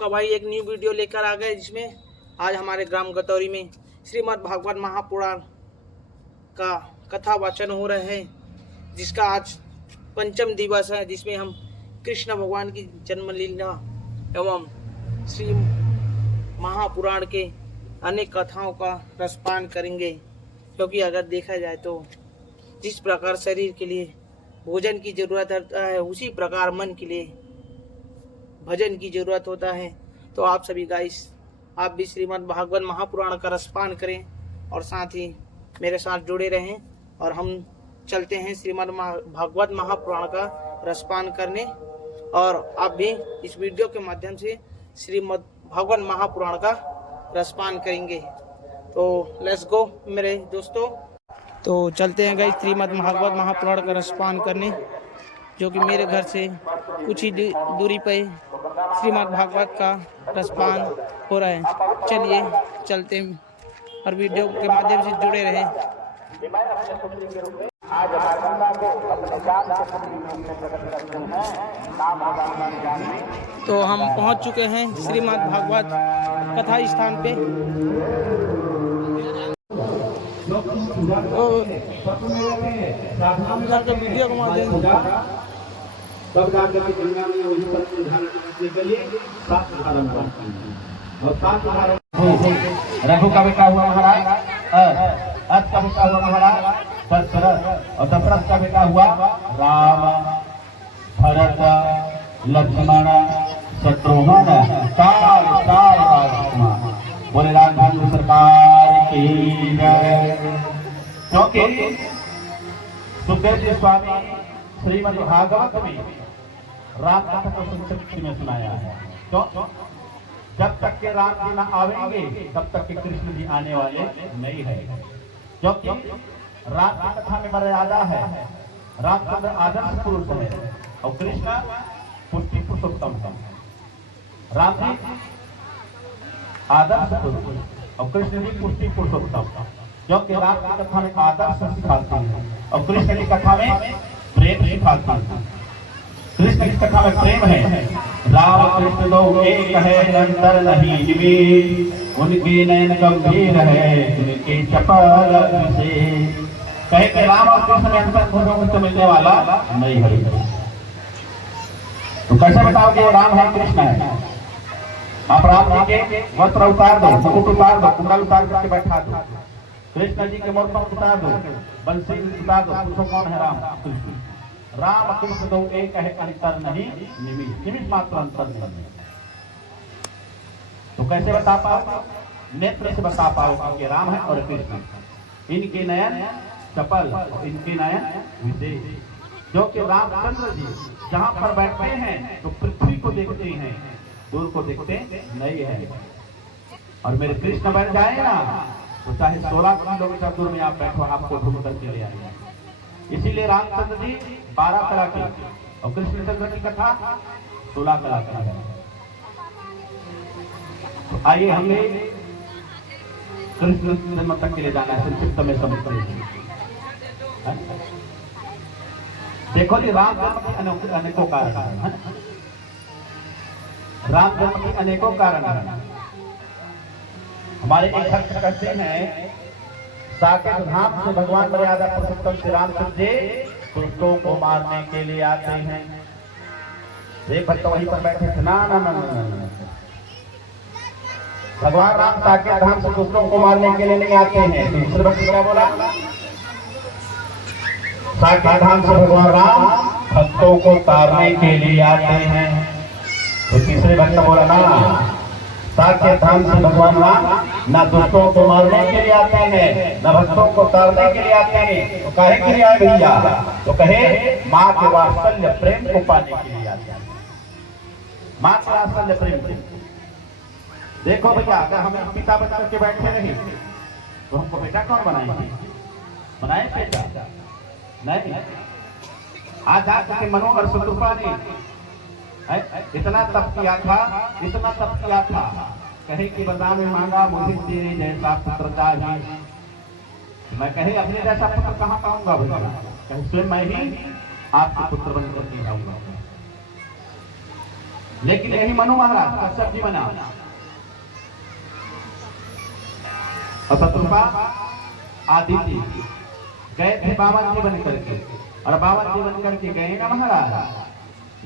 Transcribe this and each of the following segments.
का भाई एक न्यू वीडियो लेकर आ गए, जिसमें आज हमारे ग्राम गतौरी में श्रीमद् भागवत महापुराण का कथा वाचन हो रहे हैं, जिसका आज पंचम दिवस है, जिसमें हम कृष्ण भगवान की जन्म लीला एवं श्री महापुराण के अनेक कथाओं का रसपान करेंगे। क्योंकि अगर देखा जाए तो जिस प्रकार शरीर के लिए भोजन की जरूरत होता है, उसी प्रकार मन के लिए भजन की जरूरत होता है। तो आप सभी गाइस, आप भी श्रीमद् भागवत महापुराण का रसपान करें और साथ ही मेरे साथ जुड़े रहें, और हम चलते हैं श्रीमद् भागवत महापुराण का रसपान करने। और आप भी इस वीडियो के माध्यम से श्रीमद् भागवत महापुराण का रसपान करेंगे। तो लेट्स गो मेरे दोस्तों। तो चलते हैं गाइस श्रीमद् भागवत महापुराण का रसपान करने, जो कि मेरे घर से कुछ ही दूरी पर श्रीमद् भागवत का रसपान हो रहा है। चलिए चलते हैं और वीडियो के माध्यम से जुड़े रहें। तो हम पहुंच चुके हैं श्रीमद् भागवत कथा स्थान पे। तो वीडियो के माध्यम तब जाकर के गंगा में वही पर धारण करने के लिए सात धारण करते हैं। और सात धारण रघु का बेटा हुआ महाराज, अर्थ का बेटा हुआ महाराज दशरथ, और दशरथ का बेटा हुआ राम, भरत, लक्ष्मण, शत्रुघ्न, बोले राम सरकार की जय। क्योंकि सुखदेव जी स्वामी श्रीमद् भागवत में राम कथा को संक्षिप्त में सुनाया है। क्यों? जब तक के राम जी न आवेंगे तब तक के कृष्ण जी आने वाले नहीं है। क्योंकि राम की कथा में मर्यादा है, रामचंद्र आदर्श पुरुष है और कृष्ण पुष्टि पुरुषोत्तम है। राम जी आदर्श पुरुष और कृष्ण जी पुष्टि पुरुषोत्तम, क्योंकि राम की कथा में आदर्श सिखाते हैं और कृष्ण की कथा में प्रेम सिखाता है। कृष्ण की कथा में प्रेम है। राम कृष्ण दो एक है, अंतर नहीं निवेद, उनके नयन गंभीर है, उनके चपल से कहे कि राम और कृष्ण में अंतर को मिलने वाला नहीं है। तो कैसे बताओगे वो राम है कृष्ण है? आप राम जी के वस्त्र उतार दो, मुकुट उतार दो, कुंडल उतार करके बैठा दो, कृष्ण जी के मोर पर उतार दो, बंसी उतार दो, पूछो कौन है राम? कृष्ण। राम कृष्ण दो एक है, अंतर नहीं निमित, निमित मात्र अंतर नहीं। तो कैसे बता पाओ? नेत्र से बता पाओ कि राम है और कृष्ण। इनके नयन चपल और इनके नयन विशेष, जो कि रामचंद्र जी जहां पर बैठते हैं तो पृथ्वी को देखते हैं, दूर को देखते नहीं है। और मेरे कृष्ण बैठ जाए ना तो चाहे 16 किलोमीटर दूर में आप बैठो, आपको ढूंढ करके ले आएंगे। इसीलिए रामचंद्र जी 12 कला के और कृष्णचंद्र की कथा 16 कला की है। तो आइए हमें कृष्ण जन्म तक के लिए जाना है, संक्षिप्त में समझते। देखो जी, राम जन्म के अनेकों कारण है। राम जन्म के अनेकों कारण है। हमारे एक भक्त कहते हैं, साकेत धाम से भगवान मर्यादा पुरुषोत्तम श्री रामचंद्र जी दुष्टों को मारने के लिए आते हैं। एक भक्त वहीं पर बैठे थे, ना ना ना ना, भगवान राम साकेत धाम से दुष्टों को मारने के लिए नहीं आते हैं। दूसरे भक्त क्या बोला? साकेत धाम से भगवान राम भक्तों को तारने के लिए आते हैं। तो तीसरे भक्त बोला ना, साकेत धाम से भगवान राम न दुष्टों को मारने के लिए आते हैं, न भक्तों को तारने के लिए आते हैं। तो कहे के लिए आए भैया? तो कहे माँ के वात्सल्य प्रेम को पाने के लिए आते हैं। माँ के वात्सल्य प्रेम को देखो भैया, अगर हम पिता बन करके बैठे रहे तो हमको बेटा कौन बनाएंगे? बनाए बेटा नहीं। आज आके मनोहर शत्रुपा ने इतना तप किया था, इतना तप किया था, कहे कि बता में मांगा मुझे तेरे जैसा पुत्र चाहिए। मैं कहे अपने जैसा पुत्र कहाँ पाऊंगा भैया? कहे स्वयं मैं ही आपके पुत्र बनकर के आऊंगा। लेकिन यही मनु महाराज कश्यप जी बना और शत्रुपा आदित्य गए थे बावन जी बन करके, और बावन जी बन करके गए ना महाराज,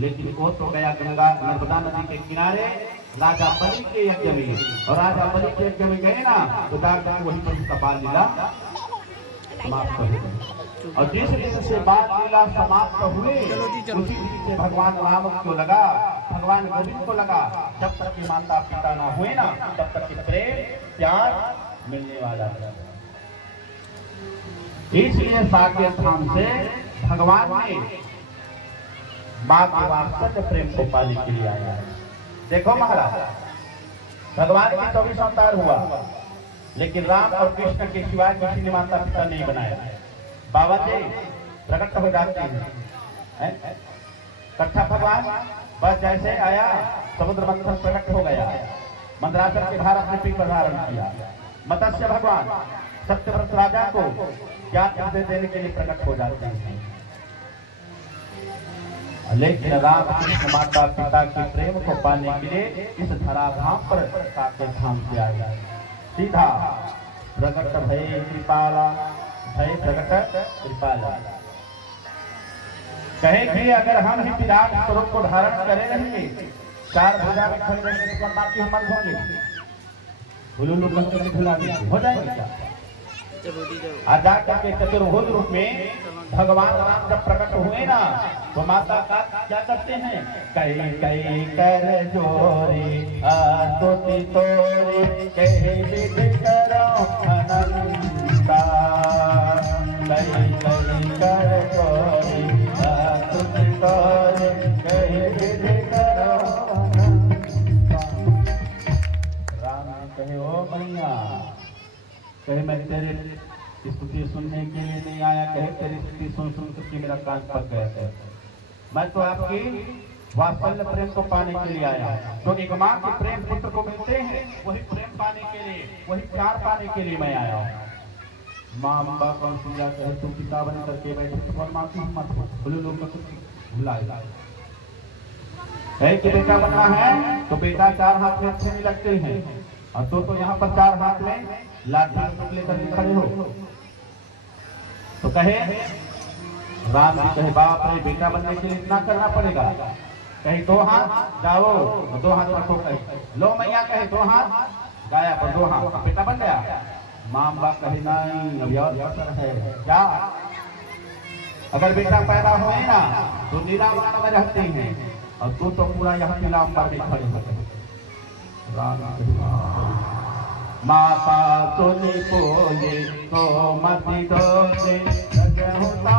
लेकिन वो तो गया गंगा नर्मदा नदी के किनारे राजा बलि के यज्ञ में, और राजा बलि के यज्ञ में गए ना तो जाकर वही पर उसका बाल लीला समाप्त हो गई। और जिस दिन से बाल लीला समाप्त हुए उसी से भगवान राम को लगा, भगवान गोविंद को लगा, जब तक कि माता पिता ना हुए ना तब तक कि प्रेम प्यार मिलने वाला है। इसलिए साकेत धाम से भगवान ने माँ के वात्सल्य प्रेम को पाने के लिए आया है। देखो महाराज, भगवान की 24 अवतार हुआ, लेकिन राम और कृष्ण के सिवाय किसी ने माता पिता नहीं बनाया। बाबा जी प्रकट हो जाते हैं, कट्ठा भगवान बस जैसे आया समुद्र मंथन प्रकट हो गया, मंदराचल के भार अपने पीठ पर धारण किया। मत्स्य भगवान सत्यव्रत राजा को ज्ञान देने के लिए प्रकट हो जाते हैं, लेकिन राम कृष्ण माता पिता के प्रेम को पाने के लिए इस धराधाम पर साकेत धाम से आया। सीधा प्रकट भय कृपाला, भय प्रकट कृपाला। कहे भी अगर हम ही विराट स्वरूप को धारण करे रहेंगे, चार भुजा में खड़े रहेंगे तो बाकी हम मत होंगे, भुला हो जाएंगे क्या? आज जाकर के चतुर्भुज रूप में भगवान राम जब प्रकट हुए ना तो माता का क्या करते हैं, कई कई कर जोरी आस्तुति तोरी, कई विधि करो अनंता, कई कई कर जोरी आस्तुति तोरी, कई विधि करो अनंता। राम ने कहे ओ मैया, कहे मैं तेरे स्तुति सुनने के लिए नहीं आया, कहे तेरी स्तुति सुन सुन करके मेरा कान पक गया है, मैं तो आपकी वात्सल्य प्रेम को पाने के लिए आया। जो एक माँ के प्रेम पुत्र को मिलते हैं वही प्रेम पाने के लिए, वही प्यार पाने के लिए मैं आया हूँ। माँ अम्बा कौन सुन कहे तू पिता बन करके बैठे तो कौन माँ की हिम्मत हो, बोले लोग भुला है कि बेटा बनना है तो बेटा चार हाथ में अच्छे नहीं लगते हैं, और तो यहाँ पर चार हाथ में लाठी लेकर खड़े हो। तो कहे राम जी कहे बाप रे बेटा बनने के लिए इतना करना पड़ेगा, कहे दो हाथ जाओ, दो हाथ रखो, कहे लो मैया, कहे दो हाथ गाया पर दो हाथ बेटा बन गया। माँ बाप कहे नहीं अवसर है क्या, अगर बेटा पैदा हुए ना तो नीलांबर में रहते हैं, और तू तो पूरा यहाँ नीलांबर में खड़े होते। माता तुनि पोले तो मति दोषे होता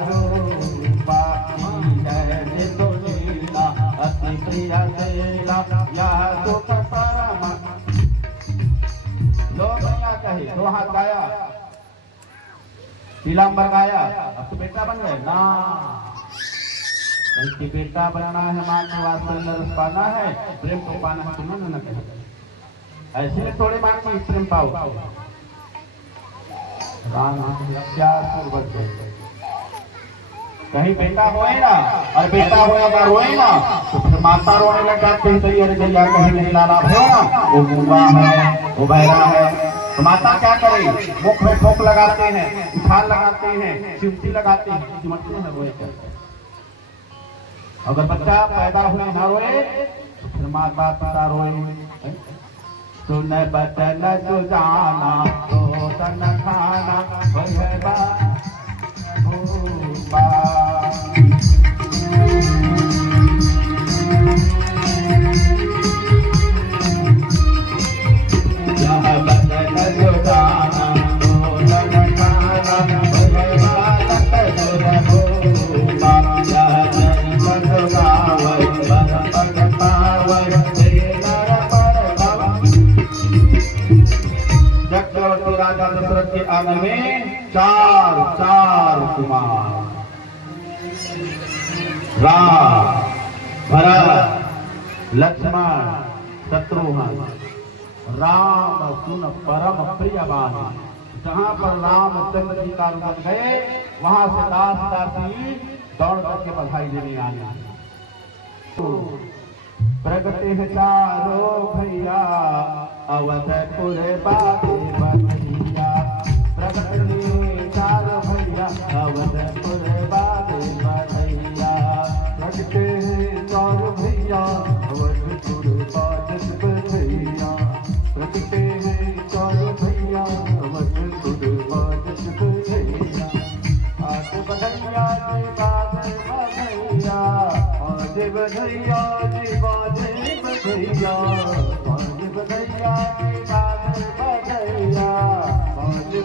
रूपा है तुलीला अति प्रिय सेला यह दुख परम। लो मैया कहे दो हाथ गाया, नीलांबर गाया, अब तो बेटा बन गए ना, कि बेटा बनना है, माँ के वात्सल्य रस पाना है, प्रेम को पाना है, तुम न कहे ऐसे में थोड़े माँ की प्रेम पाओ। राम क्या कहीं बेटा होए ना, और बेटा होएगा रोए ना तो फिर माता रोने लग जाते हैं, तो ये गैया कहीं नहीं लाला हो ना, वो गूंगा है, वो बहरा है, तो माता क्या करे, मुख में ठोक लगाते हैं, उछाल लगाते हैं, चिमटी लगाते हैं, चिमटते हैं रोए करते। अगर बच्चा पैदा हुए ना रोए तो फिर माता पिता रोए। सुन बचन सुजाना तो तन खाना भगवा भूपा। यह बचन सुजाना तो तन खाना भगवा भूपा। यह जन्म सुगावै बन पावै राजा दशरथ के आंगन में चार कुमार, राम भरत लक्ष्मण शत्रुघ्न। राम सुन परम प्रिय बानी, जहाँ पर रामचंद्र जी का आगमन गए वहां से दास दासी दौड़ करके बधाई देने आने। प्रगति चारो भैया अवधपुर बाबे बधैया प्रगति चारो भैया अवधपुर बाबे बधैया प्रगति चारो भैया अवधपुर बाबे बधैया प्रगति चारो भैया अवधपुर बाबे बधैया आज बधैया जी बाबे बधैया आज बधैया जी बाजे बधैया आज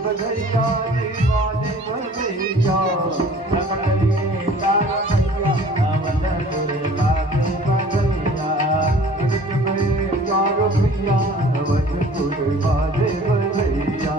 बधैया जी बाजे बधैया आज बधैया जी बाजे बधैया प्रगति चारो भैया अवधपुर बाबे बधैया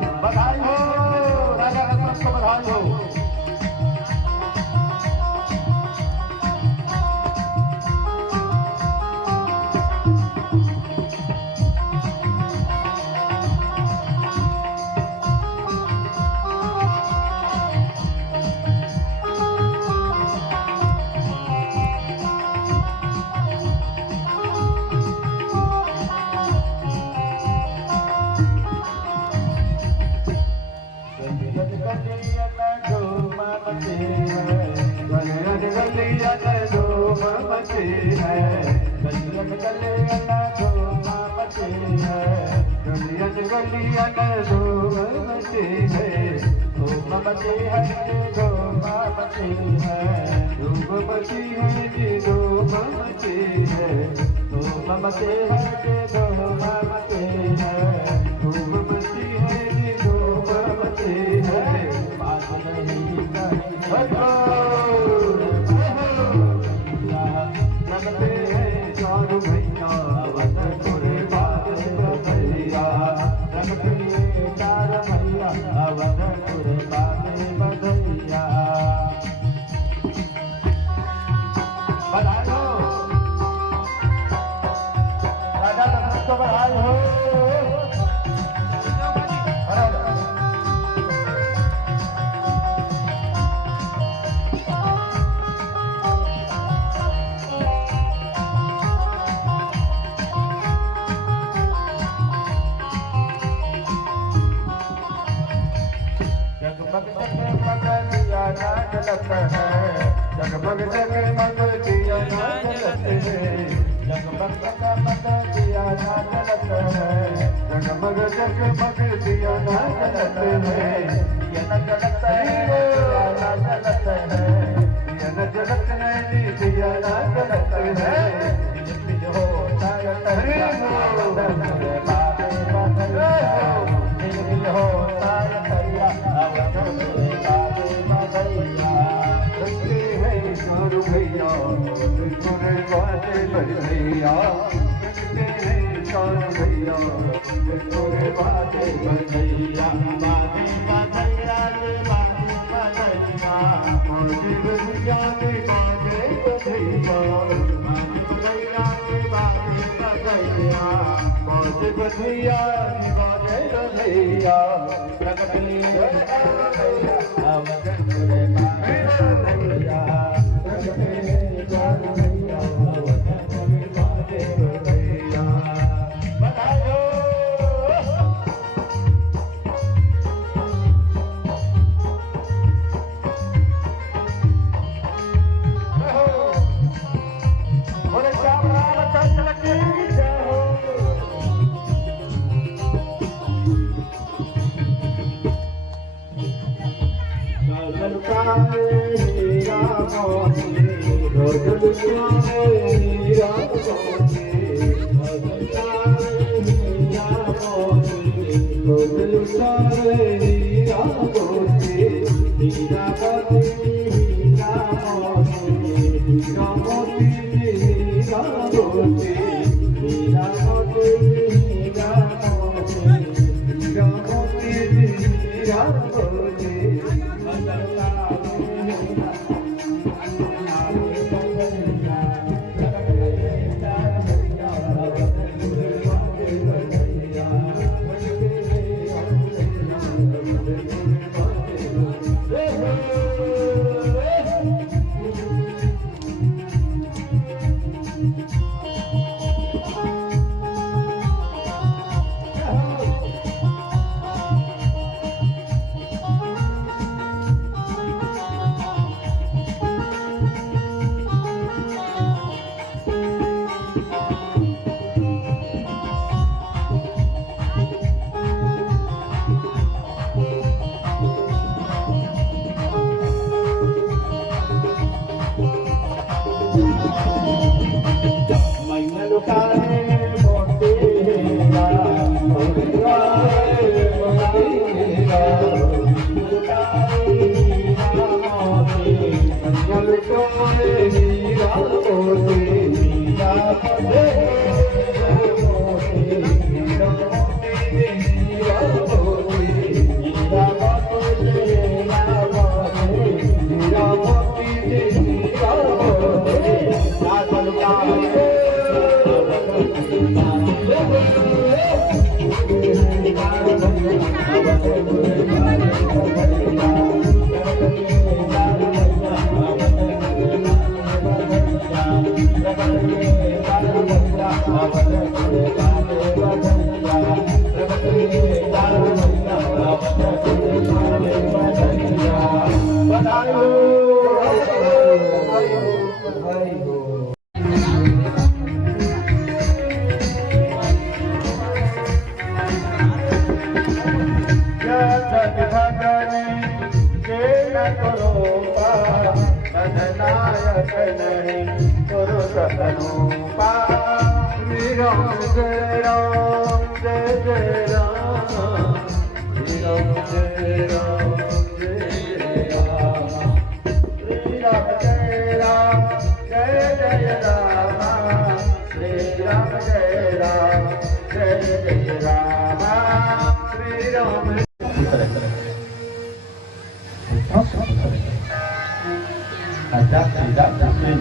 प्रगति चारो भैया अवधपुर बाजे बधैया बधाई हो राजा रतन को बधाई हो। जगमग जगमग दिया ना जलत है जगमग जगमग दिया ना जलत है जगमग जगमग दिया ना जलत है दिया ना जलत है दिया ना जलत है दिया ना जलत नहीं दिया ना जलत है बिजली होता है बाबे बधैया बिजली होता है बाबे बधैया चारो भैया तुरे बाजे बधैया चारो भैया तुरे बाजे बधैया बाजे बधैया बाजे बधैया बाजे बधैया बाजे बधैया बाजे बधैया बाजे बधैया बाजे बधैया प्रगति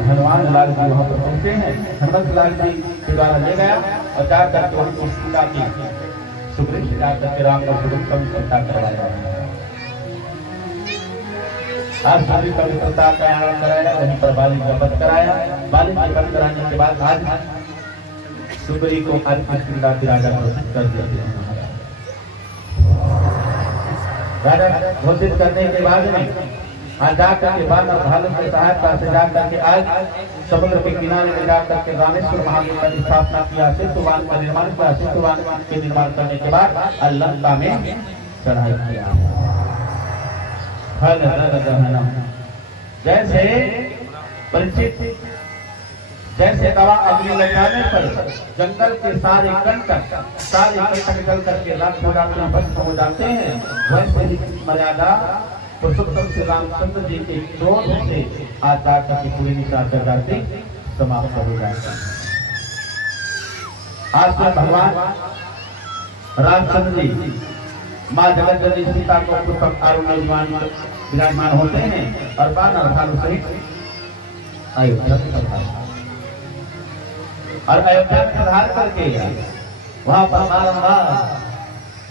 हनुमान लाल जी वहाँ पर पहुँचे हैं। हनुमान लाल जी के द्वारा ले गया और जा करके वहाँ को सीता की सुग्रीव से जा करके राम का सुग्रीव का विस्तार करवाया। आज सुग्रीव का विस्तार कराया, वहीं पर बाली का वध कराया। बाली का वध कराने के बाद आज सुग्रीव को आज सीता की राजा घोषित कर दिया। राजा घोषित करने के बाद में आज जाकर के बानर भालू के सहायता से जाकर के आज समुद्र के किनारे में जाकर के रामेश्वर महादेव का स्थापना किया, सेतुवान का निर्माण किया। सेतुवान के निर्माण करने के बाद लंका में चढ़ाई किया। जैसे परिचित जैसे दवा अग्नि लगाने पर जंगल के सारे कंटक निकल करके रात हो जाते हैं, भस्म हो जाते हैं, वैसे ही मर्यादा पुरुषोत्तम श्री रामचंद्र जी के क्रोध से आज जाकर के पूरी निशाचर जाति समाप्त हो जाती है। आज तो भगवान रामचंद्र जी माँ जगत जननी सीता को पुष्पक आरुण विराजमान होते हैं और बानर भालू सहित अयोध्या और अयोध्या में प्रधान करके वहां पर बारंबार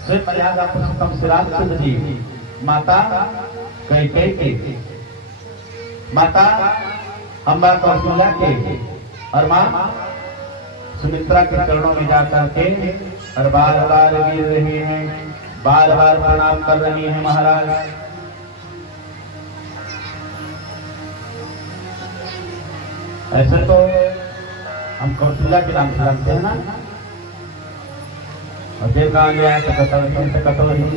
श्री मर्यादा पुरुषोत्तम श्री रामचंद्र जी माता कैकेयी के, माता अम्बा कौशल्या के और मां सुमित्रा के चरणों में जाकर के और बार बार गिर रही हैं, बार बार प्रणाम कर रही हैं। महाराज ऐसे तो हम कौशल्या के नाम से जानते हैं ना, और देव कहा गया तो कटोरी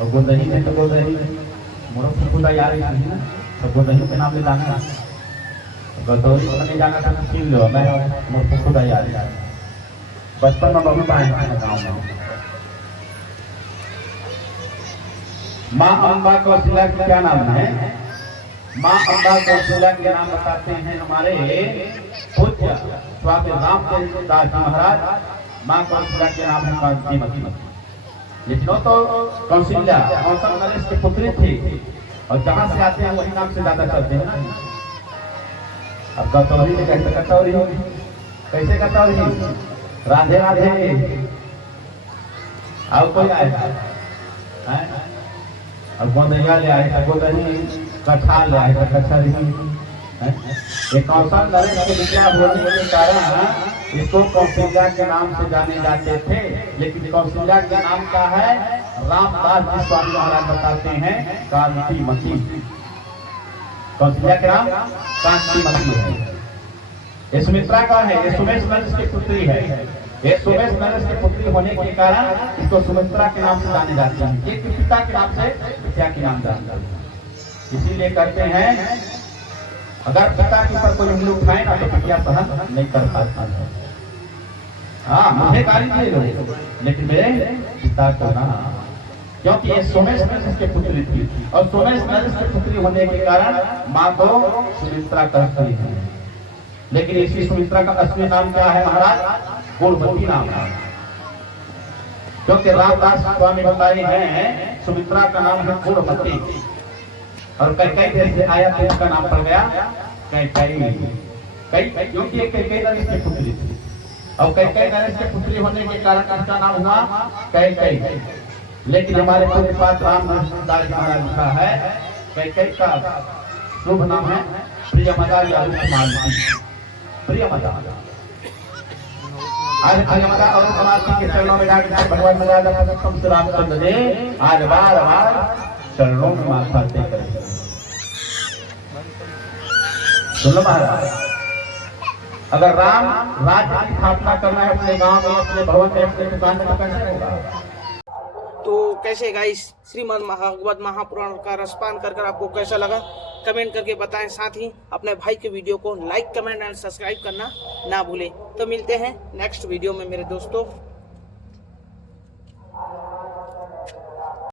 और गोदही में तो गोदही मोरख खुदा यार है ना, तो गोदही के नाम ले जाना, गदौरी को नहीं जाना था तो छीन लो। मैं मोरख खुदा यार बचपन में बहुत पाए गाँव में। माँ अम्बा कौशल्या का क्या नाम है? माँ अम्बा कौशल्या के नाम बताते हैं हमारे पूज्य स्वामी रामचंद्र दास जी महाराज। माँ कौशल्या के नाम है कांचीमती, लेकिन वो तो कौशल्या मौसम नरेश की पुत्री थी और जहां से आते हैं वही नाम से ज्यादा चलते हैं ना। अब कटोरी में कैसे कटोरी होगी, कैसे कटोरी होगी? राधे राधे अब कोई आए अब गोदहिया ले आए, गोदही कछाल ले आए, कछाल एक कौशल नरेश के विद्या होने के कारण इसको कौशल्या के नाम से जाने जाते थे। लेकिन कौशल्या का नाम क्या है? रामदास जी स्वामी महाराज बताते हैं कांचीमती। कौशल्या के नाम कांचीमती है। ये सुमित्रा का है, ये सुमेश नरेश की पुत्री है। ये सुमेश नरेश की पुत्री होने के कारण इसको सुमित्रा के नाम से जाने जाते हैं। एक पिता के नाम से पिता के नाम जानते हैं। इसीलिए कहते हैं अगर पिता के ऊपर कोई उंगली उठाए ना तो पिता सहन नहीं कर पाता। हाँ मुझे गाली दे लो लेकिन मेरे पिता को ना, क्योंकि ये सोमेश नरेश की पुत्री थी और सोमेश नरेश की पुत्री होने के कारण माँ को सुमित्रा कहती है। लेकिन इसकी सुमित्रा का असली नाम क्या है महाराज? गुणवती नाम है। क्योंकि रामदास स्वामी बताए हैं सुमित्रा का नाम है गुणवती और कैकेयी देश से आया तो उसका नाम पड़ गया कैकेयी। क्योंकि कैकेयी नरेश की पुत्री थी और कैकेयी नरेश की पुत्री होने के कारण इसका नाम हुआ कैकेयी। लेकिन हमारे पूज्य पास रामदास महाराज का है कैकेयी का शुभ नाम है प्रियमदा या प्रियमदा। आज हमारा और समाज के चरणों में जाकर भगवान महाराज तुम श्री रामचंद्र जी आज बार बार चरणों में माथा टेक रहे। सुनो महाराज, अगर राम राज्य की स्थापना करना है अपने गांव में, अपने भवन में, अपने दुकान में, तो कैसे होगा? तो कैसे गाइस श्रीमद् भागवत महापुराण का रसपान कर आपको कैसा लगा कमेंट करके बताएं। साथ ही अपने भाई के वीडियो को लाइक कमेंट एंड सब्सक्राइब करना ना भूलें। तो मिलते हैं नेक्स्ट वीडियो में मेरे दोस्तों।